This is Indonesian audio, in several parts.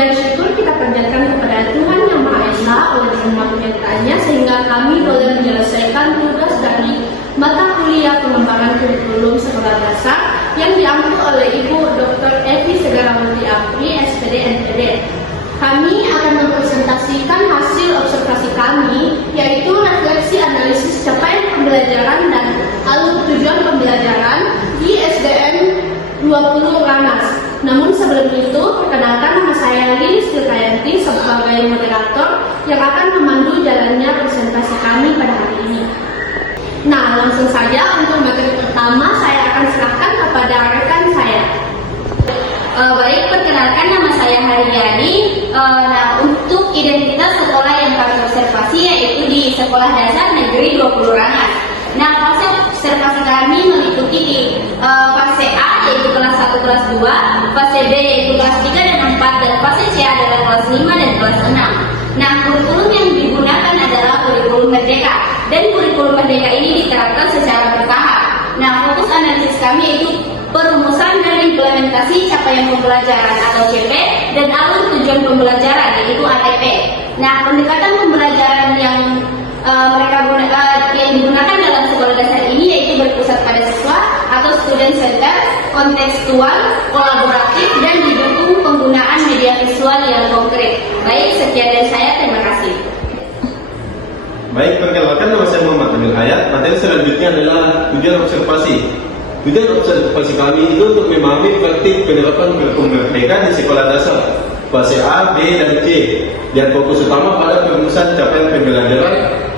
dan syukur kita panjatkan kepada Tuhan Yang Maha Esa oleh semua penyertaannya sehingga kami boleh menyelesaikan tugas dari mata kuliah pengembangan kurikulum sekolah dasar yang diampu oleh Ibu Dr. Evi Segarawati Apri, SPD NPD. Kami akan mempresentasikan hasil observasi kami, yaitu refleksi analisis capaian pembelajaran dan alur tujuan pembelajaran di SDN 20 Ranas. Namun sebelum itu, perkenalkan nama saya Lilis Dirgayanti sebagai moderator yang akan memandu jalannya presentasi kami pada hari ini. Nah, langsung saja untuk materi pertama saya akan serahkan kepada rekan saya. Baik, perkenalkan nama saya Haryani. Untuk identitas sekolah yang kami observasi yaitu di Sekolah Dasar Negeri 20 Rangas. Fase observasi kami meliputi di fase A yaitu kelas 1, kelas 2, fase B yaitu kelas 3 dan 4, dan fase C adalah kelas 5 dan kelas 6. Kurikulum yang digunakan adalah kurikulum merdeka, dan kurikulum merdeka ini diterapkan secara bertahap. Fokus analisis kami yaitu perumusan dan implementasi capaian pembelajaran atau CP dan alur tujuan pembelajaran yaitu ATP. Pendekatan pembelajaran yang yang digunakan dalam sekolah dasar ini yaitu berpusat pada siswa atau student center, kontekstual, kolaboratif, dan didukung penggunaan media visual yang konkret. Baik, sekian dari saya, terima kasih. Baik, perkenalkan nama saya Muhammad Amil Hayat. Materi selanjutnya adalah tujuan observasi. Tujuan observasi kami itu untuk memahami praktik penerapan kurikulum merdeka di sekolah dasar fase A, B, dan C, dan fokus utama pada perumusan capaian pembelajaran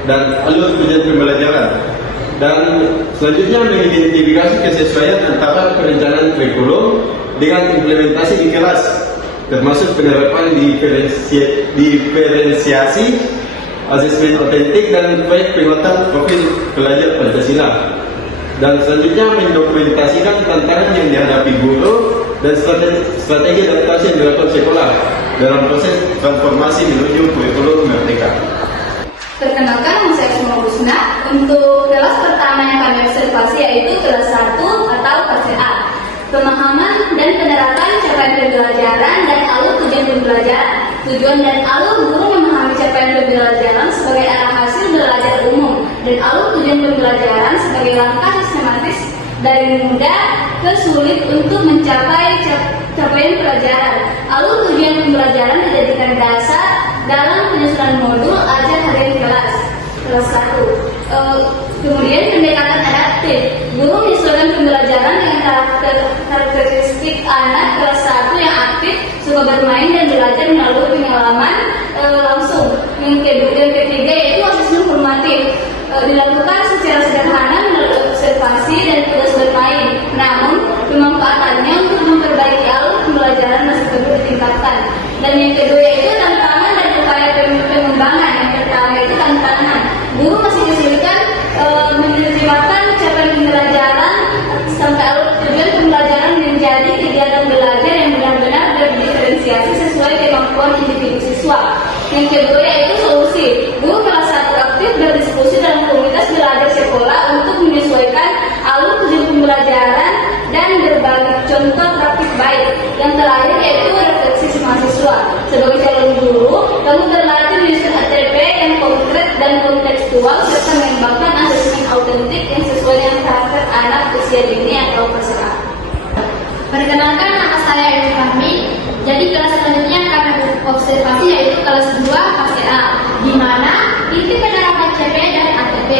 dan alur tujuan pembelajaran. Dan selanjutnya mengidentifikasi kesesuaian antara perencanaan kurikulum dengan implementasi di kelas, termasuk penerapan diferensiasi, asesmen otentik, dan proyek penguatan profil pelajar Pancasila. Dan selanjutnya mendokumentasikan tantangan yang dihadapi guru dan strategi adaptasi yang dilakukan sekolah dalam proses transformasi menuju kurikulum merdeka. Perkenalkan, nama saya Suma Husna. Untuk kelas pertama yang kami observasi yaitu kelas 1 atau fase A. Pemahaman dan penerapan capaian pembelajaran dan alur tujuan pembelajaran. Tujuan dan alur guru memahami capaian pembelajaran sebagai arah hasil belajar umum, dan alur tujuan pembelajaran sebagai langkah sistematis dari mudah ke sulit untuk mencapai capaian pelajaran. Alur tujuan pembelajaran dijadikan dasar dalam penyusunan modul ajar harian kelas 1. Kemudian pendekatan adaptif. Guru menyesuaikan pembelajaran dengan karakteristik anak kelas 1 yang aktif, suka bermain dan belajar melalui pengalaman langsung. Yang ketiga yaitu asesmen formatif. Dilakukan secara sederhana melalui observasi dan tugas bermain. Namun, pemanfaatannya untuk memperbaiki alur pembelajaran masih perlu ditingkatkan. Dan yang kedua yaitu tantangan dan upaya pengembangan. Yang pertama itu tantangan. Guru masih kesulitan menerjemahkan capaian pembelajaran sampai alur tujuan pembelajaran menjadi kegiatan belajar yang benar-benar berdiferensiasi sesuai kemampuan individu siswa. Yang kedua yaitu solusi. Guru kelas 1 aktif berdiskusi dalam komunitas belajar sekolah untuk menyesuaikan alur tujuan pembelajaran dan berbagi contoh praktik baik. Yang terakhir yaitu refleksi mahasiswa. Sebagai calon guru, kamu berlatih menyusun ATP yang konkret dan kontekstual serta mengembangkan asesmen autentik yang sesuai dengan karakter anak usia dini atau fase A. Perkenalkan, nama saya Edi Fahmi. Jadi kelas selanjutnya kami observasi yaitu kelas 2 fase A, di mana inti penerapan CP dan ATP.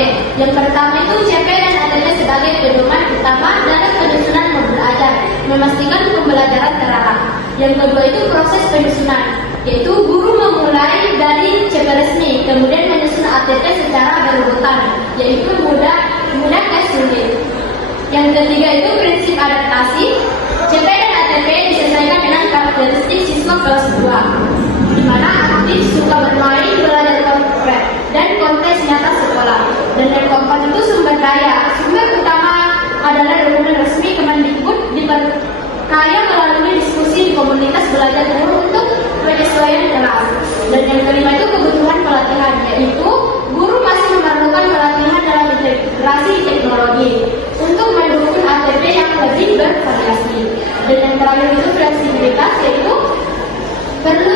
Yang pertama itu CP dan ATP sebagai pedoman utama dalam penyusunan modul ajar, memastikan pembelajaran terarah. Yang kedua itu proses penyusunan, yaitu guru memulai dari CP resmi, kemudian menyusun ATP secara berurutan, yaitu mudah ke sulit. Yang ketiga itu prinsip adaptasi. CP dan ATP disesuaikan dengan karakteristik siswa kelas 2, di mana aktif, suka bermain, belajar konkret, dan konteks nyata sekolah. Dan yang keempat itu sumber daya. Sumber utama adalah dokumen resmi Kemendikbud diperkaya melalui diskusi di komunitas belajar guru untuk penyesuaian kelas. Dan yang kelima itu kebutuhan pelatihan, yaitu guru masih memerlukan pelatihan dalam integrasi teknologi untuk mendukung ATP yang lebih bervariasi. Dan yang terakhir itu fleksibilitas, yaitu perlu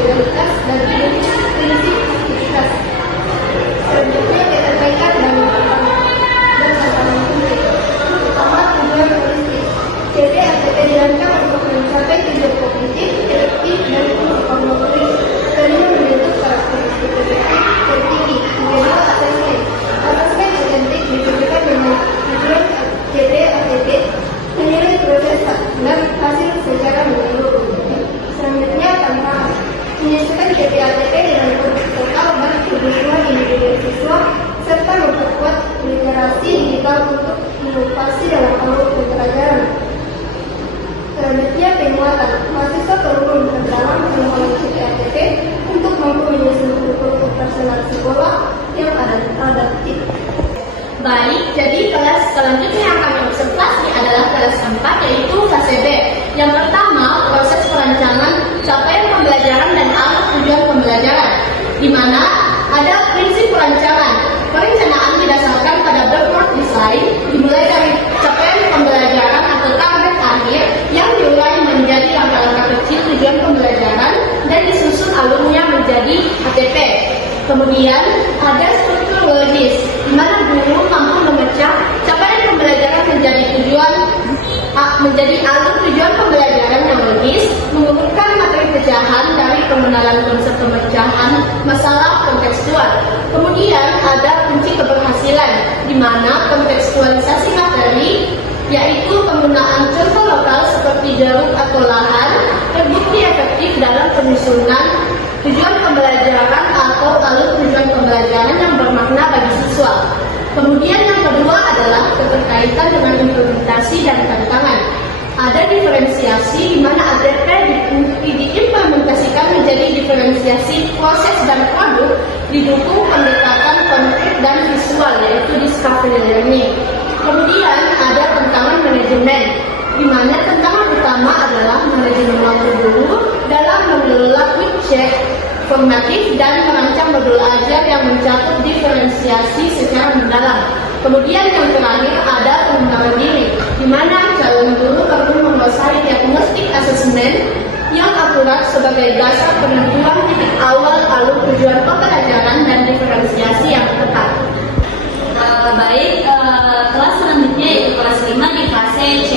legalitas dan prinsip eksikitas. Selanjutnya keterkaitan dan tantangan penting. Pertama, tujuan politik. CP ATP dirancang untuk mencapai tujuan politik, efektif, dan berkomunikasi. Kelima, membentuk karakteristik efektif tertinggi. Kedua, asesmen. Asesmen otentik ditentukan dengan tujuan CP ATP menilai proses dan hasil secara menyeluruh. Selanjutnya, tantangan. Menyelesaikan CP ATP dengan konteks total dan kebutuhan individu siswa serta memperkuat literasi digital untuk inovasi dalam alur pembelajaran. Selanjutnya, penguatan. Mahasiswa perlu memperdalam pengetahuan CP ATP untuk mampu menyusun kurikulum operasional sekolah yang adaptif. Baik, jadi kelas selanjutnya yang kami observasi adalah kelas 4, yaitu fase B. Yang pertama, proses perancangan capaian pembelajaran dan alat tujuan pembelajaran, di mana ada prinsip perancangan. Perencanaan didasarkan pada backward design, dimulai dari capaian pembelajaran atau target akhir yang diurai menjadi langkah-langkah kecil tujuan pembelajaran dan disusun alurnya menjadi ATP. Kemudian ada struktur logis, di mana guru mampu memecah capaian pembelajaran menjadi alur tujuan pembelajaran yang logis, mengumpulkan materi pecahan dari pengenalan konsep pemecahan masalah kontekstual. Kemudian ada kunci keberhasilan, di mana kontekstualisasi materi, yaitu penggunaan contoh lokal seperti jeruk atau lahan, terbukti efektif dalam penyusunan tujuan pembelajaran atau alur tujuan pembelajaran yang bermakna bagi siswa. Kemudian yang kedua adalah keterkaitan dengan implementasi dan tantangan. Ada diferensiasi di mana ATP diimplementasikan menjadi diferensiasi proses dan produk, didukung pendekatan konkret dan visual, yaitu discovery learning. Kemudian ada tantangan manajemen, di mana tantangan utama adalah manajemen waktu guru dalam mengelola quick check formatif dan merancang modul ajar yang mencakup diferensiasi secara mendalam. Kemudian yang terakhir ada pengembangan diri, di mana calon guru perlu menguasai diagnostik asesmen yang akurat sebagai dasar penentuan titik awal alur tujuan pembelajaran dan diferensiasi yang ketat. Kelas selanjutnya yaitu kelas 5 di fase C,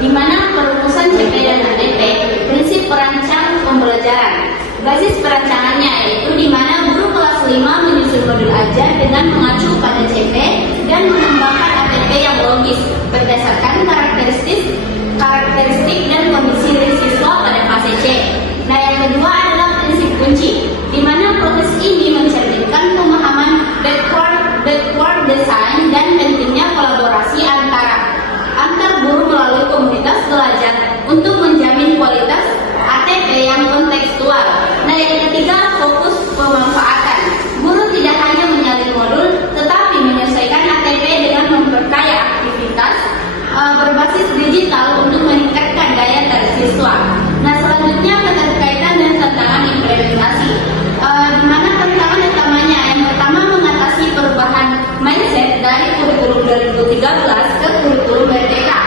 di mana perumusan CP dan ATP, prinsip perancang pembelajaran. Basis perancangannya yaitu di mana guru kelas 5 menyusun modul ajar dengan mengacu pada CP dan mengembangkan ATP yang logis berdasarkan karakteristik dan kondisi siswa pada fase C. Nah, yang kedua adalah prinsip kunci, di mana proses ini mencerminkan pemahaman backward design dan pentingnya kolaborasi antar guru melalui komunitas belajar untuk menjamin kualitas ATP yang kontekstual. Nah, yang ketiga, fokus pemanfaatan. Guru tidak hanya menyalin modul, tetapi menyesuaikan ATP dengan memperkaya aktivitas berbasis digital untuk meningkatkan daya tarik siswa. Nah, selanjutnya keterkaitan dan tantangan implementasi, di mana tantangan utamanya yang pertama mengatasi perubahan mindset dari kurikulum 2013 ke kurikulum Merdeka,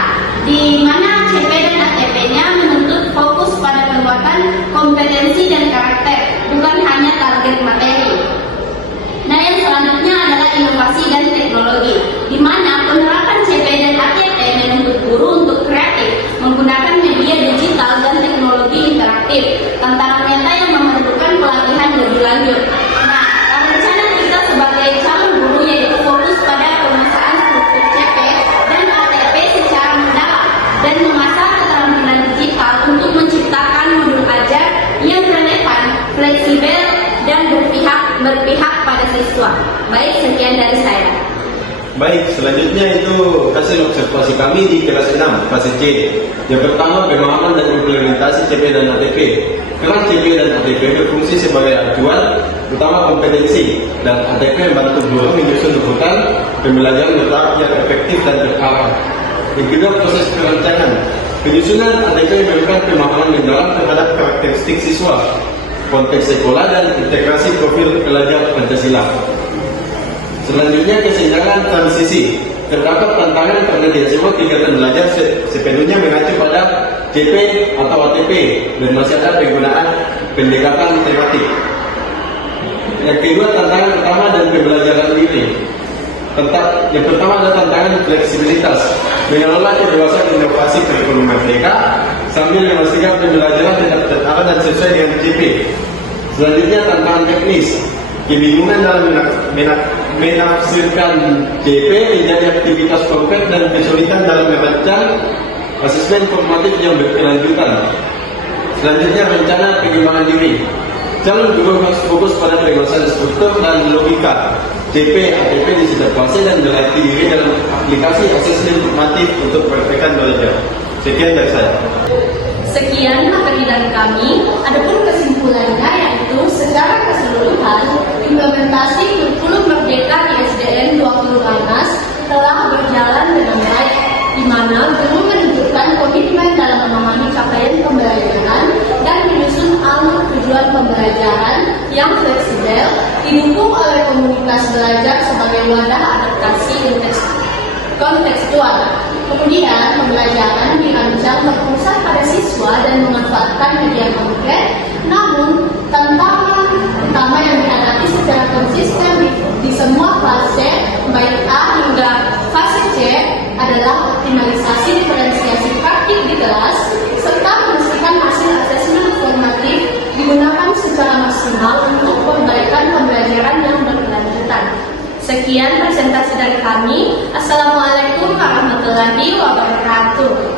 di mana CP dan ATP-nya menuntut fokus pada penguatan kompetensi dan karakter, bukan hanya target materi. Nah, yang selanjutnya adalah inovasi dan teknologi, di mana penerapan CP dan ATP menuntut guru untuk kreatif, menggunakan media digital dan teknologi interaktif, tantangan nyata yang memerlukan pelatihan lebih lanjut. Nah, rencana kita sebagai calon guru yaitu fokus pada pemecahan struktur CP dan ATP secara mendalam dan mengasah keterampilan digital untuk menciptakan modul ajar yang relevan, fleksibel, dan berpihak pada siswa. Baik, sekian dari saya. Baik, selanjutnya itu hasil observasi kami di kelas 6, fase C. Yang pertama, pemahaman dan implementasi CP dan ATP. Kelas CP dan ATP berfungsi sebagai acuan utama kompetensi, dan ATP membantu guru menyusun rujukan pembelajaran bertahap yang efektif dan berarah. Yang kedua, proses perancangan. Penyusunan ATP memberikan pemahaman mendalam terhadap karakteristik siswa, konteks sekolah, dan integrasi profil pelajar Pancasila. Selanjutnya, kesenjangan transisi. Terdapat tantangan karena di semua kegiatan belajar sepenuhnya mengacu pada CP atau ATP, dan masih ada penggunaan pendekatan tematik. Yang kedua, tantangan utama dan pembelajaran diri. Yang pertama adalah tantangan fleksibilitas, mengelola kedewasaan inovasi kurikulum merdeka sambil memastikan pembelajaran tetap terarah dan sesuai dengan CP. Selanjutnya, tantangan teknis, kebingungan dalam menafsirkan CP menjadi aktivitas konkret dan kesulitan dalam merancang asesmen formatif yang berkelanjutan. Selanjutnya, rencana pengembangan diri. Calon guru harus fokus pada penguasaan struktur dan logika CP, ATP di setiap fase dan berlatih diri dalam aplikasi asesmen formatif untuk praktekan belajar. Sekian dari saya. Sekian materi dari kami. Adapun kesimpulannya yaitu secara keseluruhan implementasi kurikulum merdeka di SDN 20 Barnas telah berjalan dengan baik, di mana guru menunjukkan komitmen dalam memahami capaian pembelajaran dan menyusun alur tujuan pembelajaran yang fleksibel, didukung oleh komunitas belajar sebagai wadah adaptasi kontekstual. Kemudian, pembelajaran dirancang berpusat pada siswa dan memanfaatkan media konkret, namun tantangan utama yang dihadapi secara konsisten di semua fase, baik A hingga fase C, adalah optimalisasi diferensiasi praktik di kelas, serta memastikan hasil asesmen formatif digunakan secara maksimal untuk perbaikan pembelajaran yang berkelanjutan. Sekian presentasi dari kami. Assalamualaikum warahmatullahi wabarakatuh.